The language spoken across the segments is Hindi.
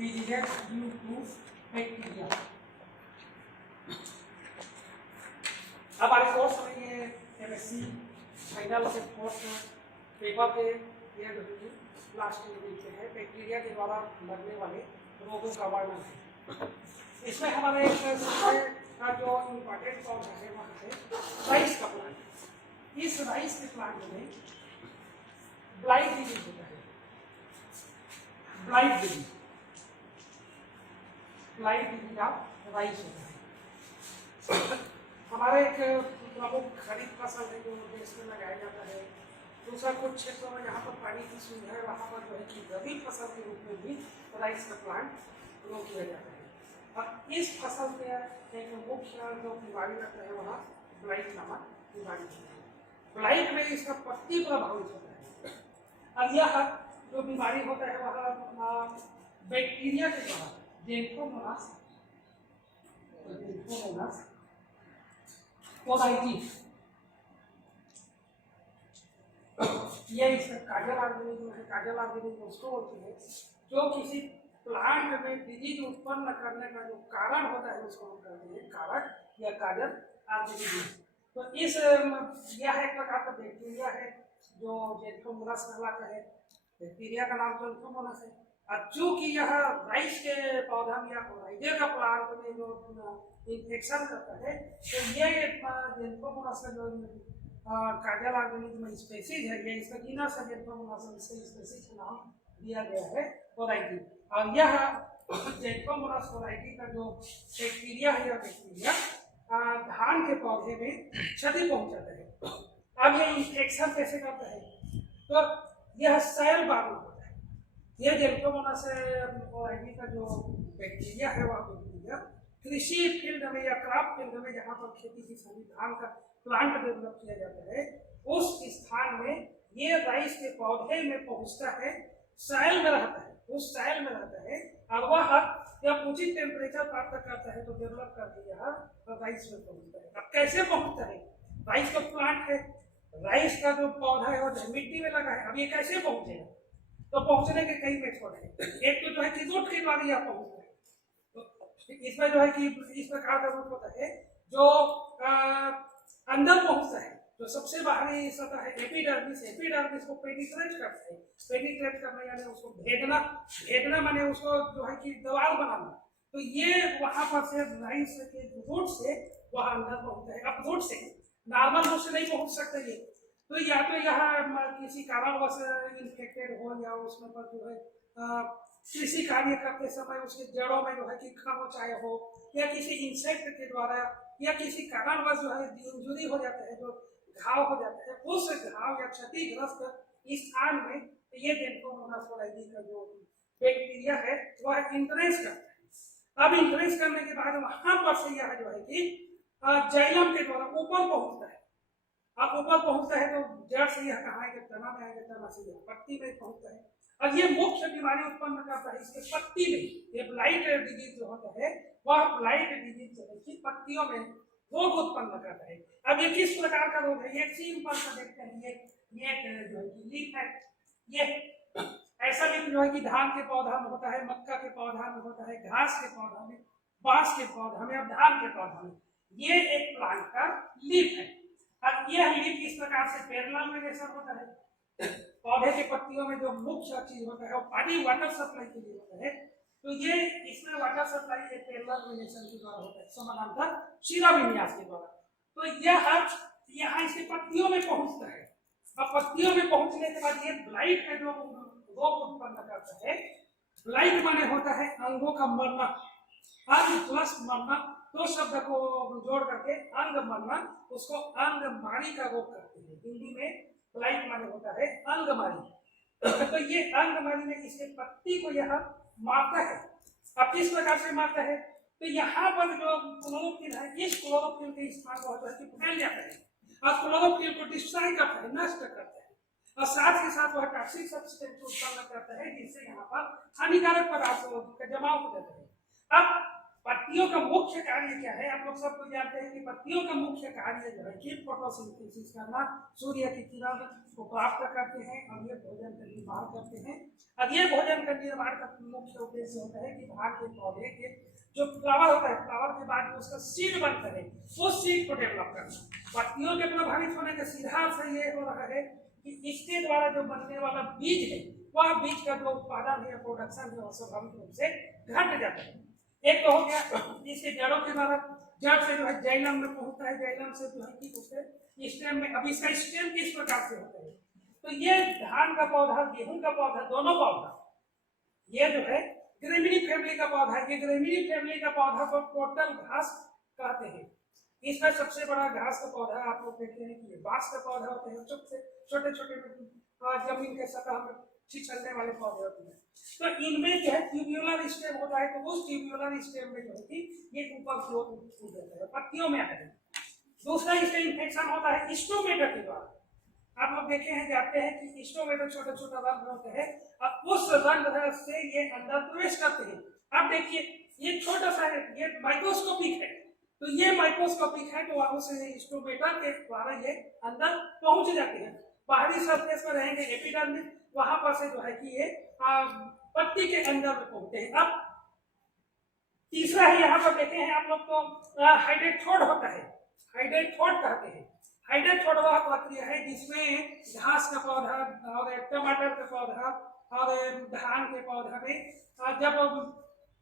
Period due to bacteria. अब हमारे कोर्स में ये एमएससी फाइनल से कोर्स पेपर के ये लास्ट के है बैक्टीरिया के द्वारा लगने वाले रोगों का वर्णन है। इसमें हमारे का जो इम्पोर्टेंट पौधा है वहाँ से राइस का प्लांट। इस राइस के प्लांट में ब्लाइट डिजीज होता है। ब्लाइट डिजीज ऑफ राइस होता है। हमारे एक प्रमुख खरीफ फसल है जो देश में लगाया जाता है। दूसरा कुछ क्षेत्रों में जहाँ पर पानी की सुविधा है वहाँ पर जो है कि रबी फसल के रूप में भी राइस का प्लांट ग्रो किया जाता है। और इस फसल के एक मुख्य जो बीमारी रहता है वह ब्लाइट नामक बीमारी होता है। ब्लाइट में इसका पत्ती प्रभावित होता है। अब यह जो बीमारी होता है वह बैक्टीरिया के द्वारा ज़ेंथोमोनास कोलाइटिस ये इसका काजल ऑर्गेनिज्म है। काजल ऑर्गेनिज्म उसको होती है जो किसी प्लांट में डिजीज उत्पन्न करने का जो कारण होता है उसको हम कहते हैं कारक या काजल ऑर्गेनिज्म। तो इस यह एक प्रकार का बैक्टीरिया है जो ज़ेंथोमोनास कहलाता है। बैक्टीरिया का नाम ज़ेंथोमोनास है। और चूंकि यह राइस के पौधा में या राइजे का प्लांट में जो इन्फेक्शन करता है तो ये ज़ेंथोमोनास का जो काजल ऑर्गेनिज्म स्पीशीज है ये इसका जीनस है ज़ेंथोमोनास, इसके स्पीशीज का नाम दिया गया है कोलाइटी। और यह ज़ेंथोमोनास कोलाइटी का जो बैक्टीरिया है या बैक्टीरिया धान के पौधे में क्षति पहुंचाता है। अब ये इन्फेक्शन कैसे करता है तो यह सेल बार्न होता है। यह ज़ेंथोमोनास कोलाइटी का जो बैक्टीरिया है वह बैक्टीरिया कृषि फील्ड में या क्रॉप फील्ड में जहाँ पर खेती की सभी धान का प्लांट डेवलप किया जाता है उस स्थान में ये राइस के पौधे में पहुंचता है, साइल में रहता है, उस साइल में रहता है और वह जब उचित टेम्परेचर प्राप्त करता है तो डेवलप करके यह राइस में पहुंचता है। अब कैसे पहुंचता है? राइस का प्लांट है, राइस का जो पौधा है वो मिट्टी में लगा है। अब ये कैसे पहुंचेगा? तो पहुंचने के कई मेथड है। एक तो जो है कि रूट के द्वारा यह पहुंचता है। तो इसमें जो है कि इस प्रकार का रूट होता है जो अंदर पहुंचता है। तो सबसे बाहरी सतह है एपिडर्मिस। एपिडर्मिस को पेनिट्रेट करता है। पेनिट्रेट करना यानी उसको भेदना, भेदना माने उसको जो है कि दीवार बनाना। तो ये वहां पर से राइस के रूट से वह अंदर पहुंचता है। अब रूट से नॉर्मल रूट से नहीं पहुंच सकता ये, तो या तो यह किसी कारणवश इन्फेक्टेड हो या उसमें पर जो है कृषि कार्य करते समय उसके जड़ों में जो है कि खरोंचाई हो या किसी इंसेक्ट के द्वारा या किसी कारणवश जो है इंजुरी हो जाता है, जो घाव हो जाता है, उस घाव या क्षतिग्रस्त स्थान में ये ज़ेंथोमोनास कोलाइटी का जो बैक्टीरिया है वह इंट्रेंस करता है। अब इंट्रेंस करने के बाद वहां पर से यह जो है कि जाइलम के द्वारा ऊपर पहुंचता है। अब ऊपर पहुंचता है तो जड़ से यह कहाँ है कि तना में आएगा, तना से यह पत्ती में पहुंचता है और ये मुख्य बीमारी उत्पन्न करता है इसके पत्ती में। ये ब्लाइट डिजीज जो होता है वह ब्लाइट डिजीज जो है कि पत्तियों में रोग उत्पन्न करता है। अब ये किस प्रकार का रोग है? ये सिंपल सा देखते हैं। ये जो है कि लीफ है, ये ऐसा लीफ जो है कि धान के पौधा में होता है, मक्का के पौधा में होता है, घास के पौधा में, बांस के पौधा में, अब धान के पौधा में ये एक प्लांट का लीफ है। अब यह लीफ इस प्रकार से पैरेलल में जैसा होता है। पौधे के पत्तियों में जो मुख्य चीज होता है वो पानी वाटर सप्लाई के लिए होता है। तो ये इसमें वाटर सप्लाई एक पैरेलल रिलेशन के द्वारा होता है, समानांतर शिरा विन्यास के द्वारा। तो यह यहाँ इसके पत्तियों में पहुंचता है। अब पत्तियों में पहुंचने के बाद ये ब्लाइट का जो रोग उत्पन्न करता है, ब्लाइट माने होता है अंगों का मरना। अंग प्लस मरना दो शब्द को जोड़ करके अंग मरना, उसको अंगमारी का रोग करते हैं। हिंदी में ब्लाइट माने होता है अंगमारी। तो ये अंगमारी में इसके पत्ती को यह मारता है। अब किस प्रकार से मारता है? तो यहाँ पर जो क्लोरोफिल है, इस क्लोरोफिल के स्थान को होता है कि फैल जाता है और क्लोरोफिल को डिस्ट्रॉय करता है, नष्ट करता है और साथ ही साथ वह टॉक्सिक सब्सटेंस उत्पन्न करता है जिससे यहाँ पर हानिकारक पदार्थों का जमाव हो जाता है। अब पत्तियों का मुख्य कार्य क्या है? आप लोग सबको जानते हैं कि पत्तियों का मुख्य कार्य जो है कि फोटोसिंथेसिस करना, सूर्य की किरण को प्राप्त करते हैं और ये भोजन के लिए निर्माण करते हैं। अब ये भोजन का निर्माण का मुख्य उद्देश्य होता है कि धान के पौधे के जो फ्लावर होता है, फ्लावर के बाद उसका सीड बनता है, उस सीड को डेवलप करना। पत्तियों के प्रभावित होने का सीधा असर ये हो रहा है कि इसके द्वारा जो बनने वाला बीज है, वह बीज का जो उत्पादन है, प्रोडक्शन है, वो स्वाभाविक रूप से घट जाता है। एक तो हो गया इसके जड़ों के द्वारा, जड़ से जो है जाइलम में पहुंचता है, जाइलम से जो है कि उसके स्टेम में। अब इसका स्टेम किस प्रकार से होता है, तो ये धान का पौधा, गेहूं का पौधा, दोनों पौधा ये जो है ग्रेमिनी फैमिली का पौधा है। ये ग्रेमिनी फैमिली का पौधा को टोटल घास कहते हैं। इसका सबसे बड़ा घास का पौधा आप लोग देखते हैं कि बांस का पौधा होते हैं, छोटे छोटे जमीन के सतह में छिछलने वाले पौधे होते हैं। तो इनमें जो है ट्यूब्यूलर स्टेम होता है, तो उस ट्यूब्यूलर स्टेम में जो है कि ये ऊपर की ओर उठ जाता है, पत्तियों में आता है। दूसरा इसका इन्फेक्शन होता है स्टोमेटा के द्वारा। आप लोग देखे हैं, जाते हैं कि स्टोमेटा छोटा छोटा रंध्र होता है और उस रंध्र से ये अंदर प्रवेश करते हैं। अब देखिए ये छोटा सा है, ये माइक्रोस्कोपिक है, तो ये माइक्रोस्कोपिक है, तो वहां से स्टोमेटा के द्वारा ये अंदर पहुंच जाते हैं। बाहरी सरफेस पर रहेंगे एपिडर्मिस, वहां पर से जो है कि ये पत्ती के अंदर में पहुंचते हैं। अब तीसरा है, यहाँ पर देखे हैं आप लोग तो हाइड्रेटोड होता है, हाइड्रेटोड कहते हैं। हाइड्रेटोड वह प्रक्रिया है जिसमें घास का पौधा और टमाटर का पौधा और धान के पौधा में जब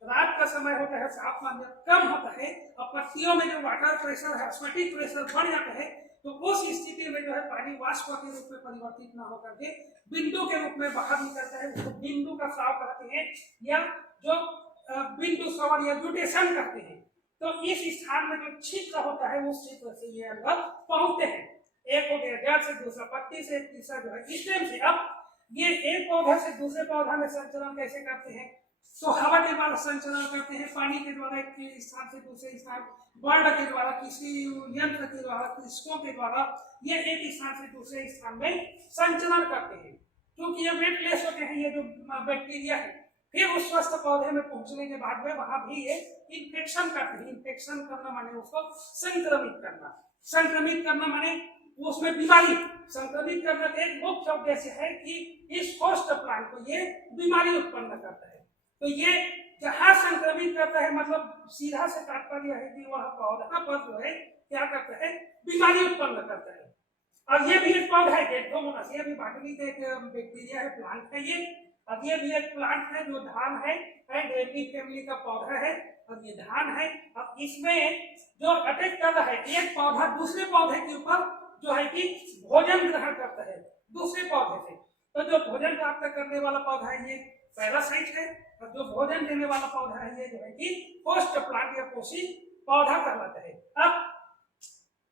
रात का समय होता है, तापमान जब कम होता है और पत्तियों में जो वाटर प्रेशर है, ऑस्मोटिक प्रेशर बढ़ जाता है, तो उस स्थिति में जो है पानी वाष्प के रूप में परिवर्तित न होकर के बिंदु के रूप में बाहर निकलता है, उसको बिंदु का स्राव कहते हैं, या जो बिंदु स्राव या म्यूटेशन कहते हैं। तो इस स्थान में जो छिद्र होता है, उस छिद्र से ये अंदर पहुंचते हैं। एक हो गया जड़ से, दूसरा पत्ती से, तीसरा जो है स्टेम से। अब ये एक पौधा से दूसरे पौधा में संचरण कैसे करते हैं, तो हवा के द्वारा संचरण करते हैं, पानी के द्वारा एक स्थान से दूसरे स्थान, बर्ड के द्वारा, किसी यंत्र के द्वारा, कृषकों के द्वारा ये एक स्थान से दूसरे स्थान में संचरण करते हैं। क्योंकि ये वेटलेस होते हैं, ये जो बैक्टीरिया है, फिर उस स्वस्थ पौधे में पहुंचने के बाद में वहां भी ये इन्फेक्शन करते हैं। इन्फेक्शन करना माने उसको संक्रमित करना, संक्रमित करना माने उसमें बीमारी। संक्रमित करना का एक मुख्य उद्देश्य है कि इस होस्ट प्लांट को ये बीमारी उत्पन्न करता है। तो ये जहां संक्रमित करता है, मतलब सीधा से तात्पर्य है कि वह पौधा पर जो है क्या करता है, बीमारी उत्पन्न करता है। और ये भी एक पौधा है जेंथोमोनास, ये भी बॉटनी का एक बैक्टीरिया है, प्लांट है ये। अब ये भी एक प्लांट है जो धान है, ग्रेमिनी फैमिली का पौधा है, और ये धान है। अब इसमें जो अटैक कर रहा है, एक पौधा दूसरे पौधे के ऊपर जो है कि भोजन ग्रहण करता है दूसरे पौधे से। तो जो भोजन प्राप्त करने वाला पौधा है ये पैरासाइट है, और जो भोजन देने वाला पौधा है ये जो है कि होस्ट प्लांट या पोषी पौधा कहलाता है।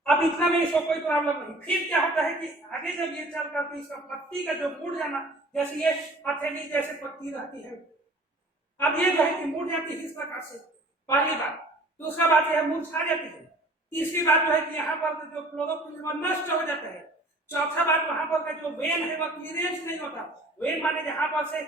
अब इतना में इसको कोई प्रॉब्लम नहीं। फिर क्या होता है कि आगे जब ये चल करके इसका पत्ती का जो मुड़ जाना, जैसे ये हथेली जैसे पत्ती रहती है, अब ये जो है कि मुड़ जाती है इस प्रकार से, पहली बात। दूसरा बात यह मुरझा जाती है। तीसरी बात जो है कि यहाँ पर जो क्लोरोफिल नष्ट हो जाता है। चौथा बात, वहां पर का जो वेन है वह क्लीयरेंस नहीं होता। वेन माने जहाँ पर से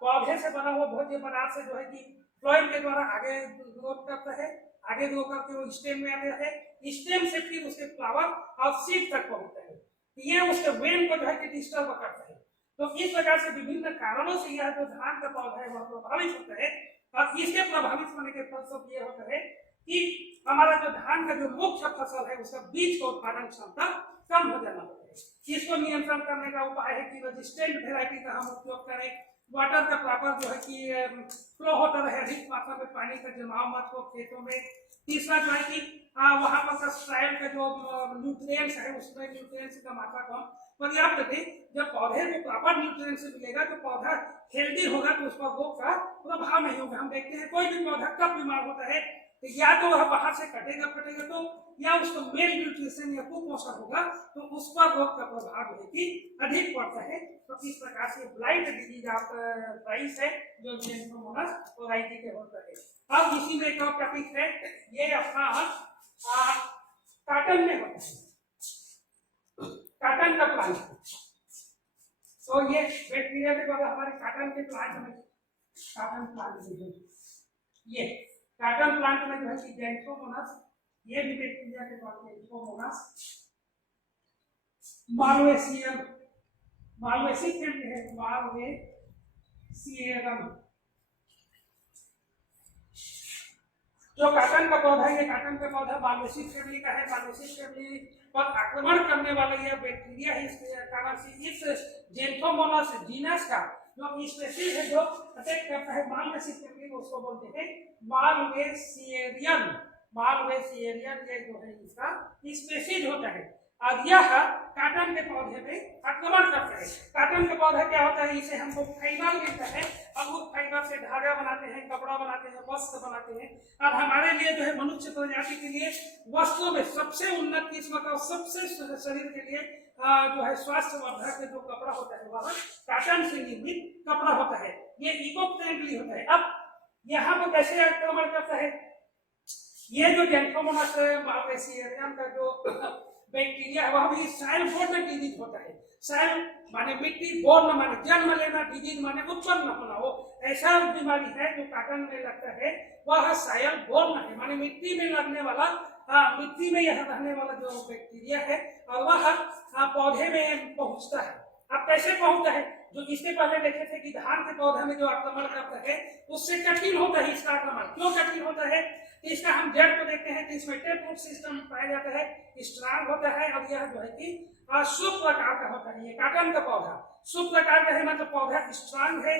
पौधे से बना हुआ भोज्य पदार्थ से जो है कि फ्लोएम के द्वारा आगे ग्रोथ करता है, आगे ग्रो करके वो स्टेम में आता है, स्टेम से फिर उसके फ्लावर और सीड तक पहुंचता है। ये उसके वेन को जो है कि डिस्टर्ब करता है। तो इस प्रकार से विभिन्न कारणों से यह जो धान का पौधा है वह प्रभावित होता है। और इसके प्रभावित होने के फलस्वरूप ये होता है कि हमारा जो धान का जो मुख्य फसल है उसका बीज का उत्पादन क्षमता कम हो जाना होता है। इसको नियंत्रण करने का उपाय है कि रेजिस्टेंट वेराइटी का हम उपयोग करें, वाटर का प्रॉपर जो है कि फ्लो होता रहे, अधिक मात्रा में पानी का जमाव मत हो खेतों में। तीसरा जो है कि वहां पर सॉइल का जो न्यूट्रिएंट्स है उसमें न्यूट्रिएंट्स का मात्रा कम पर्याप्त दे। जब पौधे को प्रॉपर न्यूट्रिएंट्स मिलेगा तो पौधा हेल्दी होगा, तो उस पर रोग का प्रभाव नहीं होगा। हम देखते हैं कोई भी पौधा कब बीमार होता है, तो या तो वह बाहर से कटेगा फटेगा तो, या उसको मेल न्यूट्रिशन या कुपोषण होगा, तो उस पर रोग का प्रभाव है कि अधिक पड़ता है। तो इस प्रकार से ब्लाइट डिजीज राइस है जो जेंथोमोनास वैरायटी के होता है। अब इसी में एक और टॉपिक है, ये अपना काटन में होता है, काटन का प्लांट। तो ये बैक्टीरिया के द्वारा हमारे काटन के प्लांट में, काटन प्लांट में ये काटन प्लांट में जो है कि जेंथोमोनास, ये भी बैक्टीरिया के द्वारा जेंथोमोनास, मालवेसियम, मालवेसी फैमिली है, मालवेसियरम। जो काटन का पौधा है, ये काटन का पौधा मालवेसी फैमिली का है। मालवेसी फैमिली पर आक्रमण करने वाला यह बैक्टीरिया है, इसके कारण से इस जेंथोमोनास जीनस का जो स्पेसीज है जो अटैक करता है मालवेसी फैमिली को, उसको बोलते हैं मालवेसियरियन। मालवेसियरियन ये जो है इसका स्पेसीज होता है। अब यह काटन के पौधे में आक्रमण करता है। काटन का पौधा क्या होता है, इसे हमको फाइबर मिलता है और उस फाइबर से धागा बनाते हैं, कपड़ा बनाते हैं, वस्त्र बनाते हैं। अब हमारे लिए जो है मनुष्य प्रजाति के लिए वस्त्रों में सबसे उन्नत किस्म का, सबसे शरीर के लिए जो है स्वास्थ्यवर्धक जो कपड़ा होता है वह काटन से निर्मित कपड़ा होता है। ये इको फ्रेंडली होता है। अब यहाँ पर कैसे आक्रमण करता है, ये जो जेंथोमोनास मालवेसियरियम का जो बैक्टीरिया है वह भी सॉइल बोर्न डिजीज होता है। सॉइल माने मिट्टी, बोर्न माने जन्म लेना, डिजीज माने उत्पन्न होना। वो ऐसा बीमारी है जो काटन में लगता है, वह सॉइल बोर्न है, माने मिट्टी में लगने वाला, मिट्टी में यह रहने वाला जो बैक्टीरिया है और वह पौधे में पहुंचता है। अब कैसे पहुंचता है, जो इसके पहले देखे थे कि धान के पौधे में जो आक्रमण करता है उससे कठिन होता है इसका आक्रमण। क्यों कठिन होता है, इसका हम जड़ को देखते हैं कि इसमें टेप रूट सिस्टम पाया जाता है, स्ट्रांग होता है और यह जो है कि शुभ प्रकार का होता है। ये काटन का पौधा शुभ प्रकार का है, मतलब पौधा स्ट्रांग है,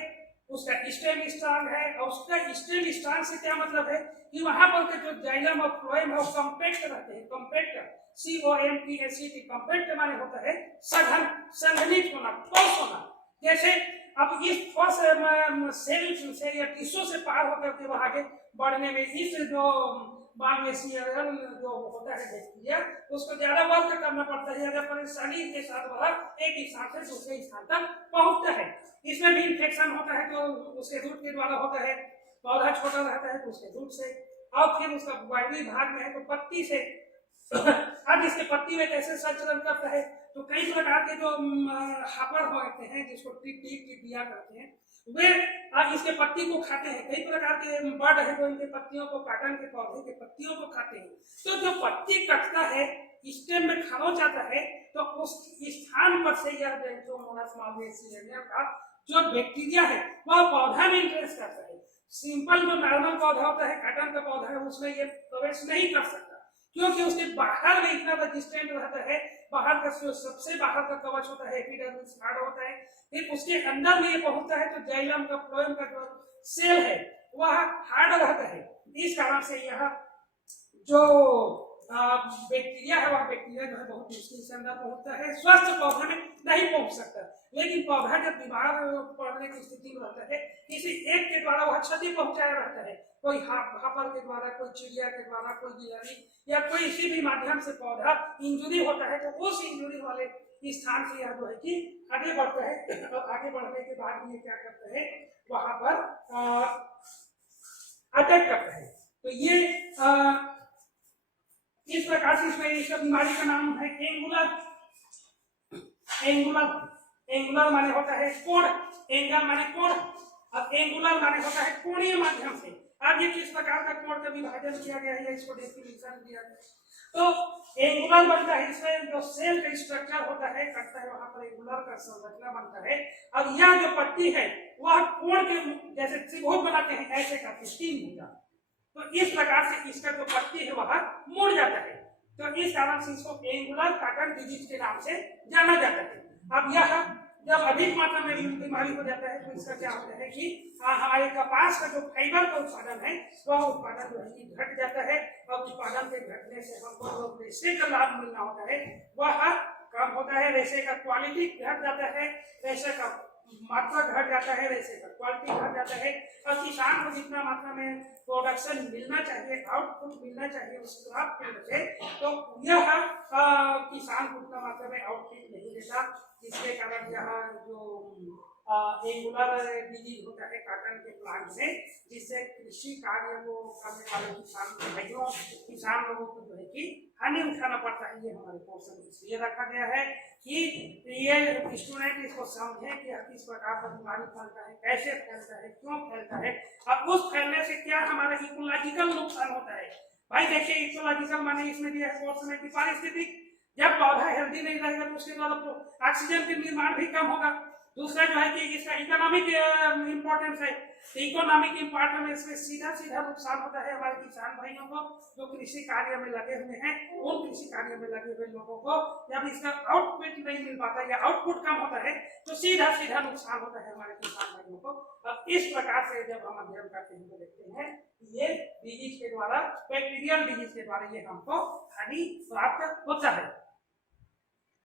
उसका स्टेम स्ट्रांग है। और उसका स्टेम स्ट्रांग से क्या मतलब है कि वहां पर के जो जाइलम और फ्लोएम है वो कॉम्पैक्ट रहते हैं। कॉम्पैक्ट, COMPACT, कॉम्पैक्ट माने होता है सघन, संघनित होना, ठोस होना। जैसे अब इस ठोस सेल से या टिश्यू से पार होकर के वह आगे बढ़ने में इस जो मालवेसियरियम जो होता है बैक्टीरिया, उसको ज्यादा वर्क करना पड़ता है, ज्यादा परेशानी के साथ वह एक स्थान से दूसरे स्थान तक पहुंचता है। इसमें भी इन्फेक्शन होता है तो उसके रूट के द्वारा होता है। पौधा छोटा रहता है तो उसके रूट से, और फिर उसका वायवीय भाग में है तो पत्ती से। अब इसके पत्ती में कैसे संचलन करता है, तो कई प्रकार के जो हापर होते हैं जिसको टिड्डिया करते हैं, वे इसके पत्ती को खाते हैं। कई प्रकार के बर्ड है जो इनके पत्तियों को, काटन के पौधे के पत्तियों को खाते हैं। तो जो पत्ती कटता है, स्टेम में खरोंच आता है, तो उस स्थान पर से यह जेंथोमोनास मालवेसियरियम का जो बैक्टीरिया है वह पौधा में इंटरेस्ट करता है। सिंपल जो नॉर्मल पौधा होता है, काटन का पौधा है, उसमें ये प्रवेश नहीं कर सकता क्योंकि उसके बाहर में इतना रेजिस्टेंट रहता है। बाहर का जो सबसे बाहर का कवच होता है एपिडर्मिस हार्ड होता है, फिर उसके अंदर में ये पहुंचता है तो जाइलम का, फ्लोएम का जो सेल है वह हार्ड रहता है। इस कारण से यह जो बैक्टीरिया है वह बैक्टीरिया जो है बहुत मुश्किल से अंदर पहुंचता है, स्वस्थ पौधे में नहीं पहुंच सकता। लेकिन पौधा जब बीमार पड़ने की स्थिति में रहता है, किसी एक के द्वारा वह क्षति पहुंचाया रहता है, कोई हापर के द्वारा, कोई चिड़िया के द्वारा, कोई गिलहरी या कोई किसी भी माध्यम से पौधा इंजुरी होता है, तो उस इंजुरी वाले स्थान से यह जो है कि आगे बढ़ता है। और आगे बढ़ने के बाद ये क्या करता है, वहां पर अटैक करता है। तो ये इस प्रकार से इसमें इस बीमारी का नाम है एंगुलर। एंगुलर, एंगुलर माने होता है कोण, एंगल माने कोण, और एंगुलर माने होता है कोणीय माध्यम से। अब ये किस प्रकार का कोण का विभाजन किया गया है, इसको डेफिनेशन दिया गया। तो एंगुलर बनता है, इसमें जो सेल का स्ट्रक्चर होता है, कटता है, वहां पर एंगुलर का संरचना बनता है। और यह जो पट्टी है वह कोण के जैसे त्रिभुज बनाते हैं ऐसे करके तीन भुजा, तो इस प्रकार से इसका जो पत्ती है वह मुड़ जाता है। तो इस कारण से इसको एंगुलर काटन डिजीज के नाम से जाना जाता है। अब यह जब अधिक मात्रा में बीमारी हो जाता है तो इसका क्या होता है कि हमारे कपास का जो फाइबर का उत्पादन है वह उत्पादन जो है कि घट जाता है, और उत्पादन के घटने से हमको जो रेशे का लाभ मिलना होता है वह कम होता है, रेशे का क्वालिटी घट जाता है, रेशे का मात्रा घट जाता है, रेशे का क्वालिटी घट जाता है। और किसान को जितना मात्रा में प्रोडक्शन मिलना चाहिए, आउटपुट मिलना चाहिए उस क्रॉप के वजह से, तो यह किसान को उतना मात्रा में आउटपुट नहीं देता, जिसके कारण यह जो एंगुलर डिजीज होता है काटन के प्लांट में, जिससे कृषि कार्य को करने वाले किसान लोगों को जो है कि हानि उठाना पड़ता है। ये हमारे पोर्शन इसलिए रखा गया है कि ये स्टूडेंट इसको समझे कि किस प्रकार का बीमारी फैलता है, कैसे फैलता है, क्यों फैलता है, और उस फैलने से क्या हमारा इकोलॉजिकल नुकसान होता है। भाई देखिए, इकोलॉजिकल माने इसमें दिया है पोर्शन की पारिस्थितिक, जब पौधा हेल्दी नहीं रहेगा तो उसके द्वारा ऑक्सीजन के निर्माण भी कम होगा। दूसरा जो है कि इसका इकोनॉमिक इम्पोर्टेंस है, इकोनॉमिक इम्पोर्टेंस में सीधा सीधा नुकसान होता है हमारे किसान भाइयों को जो कृषि कार्य में लगे हुए हैं। उन कृषि कार्य में लगे हुए लोगों को जब इसका आउटपुट नहीं मिल पाता या आउटपुट कम होता है तो सीधा सीधा नुकसान होता है हमारे किसान भाइयों को। अब इस प्रकार से जब हम अध्ययन करते हैं तो देखते हैं ये डिजीज के द्वारा, बैक्टीरियल डिजीज के द्वारा ये हमको हानि प्राप्त होता है।